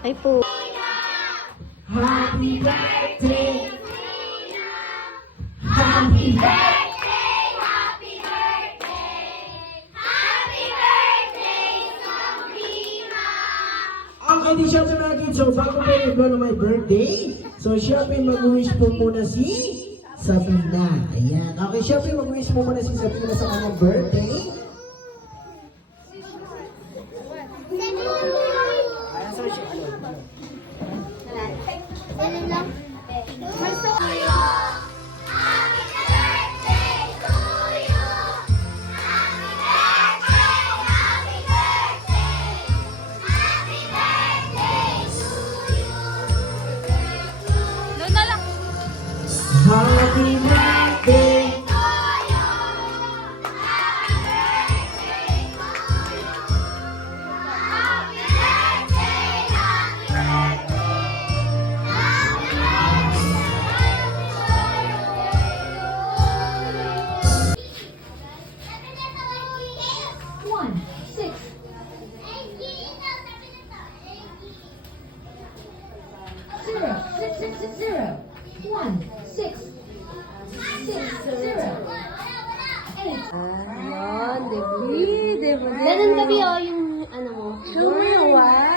Ay po. Happy birthday! Happy birthday! Happy birthday! Happy birthday, Sabrina! Okay, di syempre mga kids, so bago po yung blow na my birthday, so syempre mag-wish po muna si Sabrina. Ayan. Okay, syempre mag-wish po muna si Sabrina sa kanyang birthday. Ayan, so Happy birthday! Ayan, Debbie. Ganun gabi yung ano mo. Show mo yung what?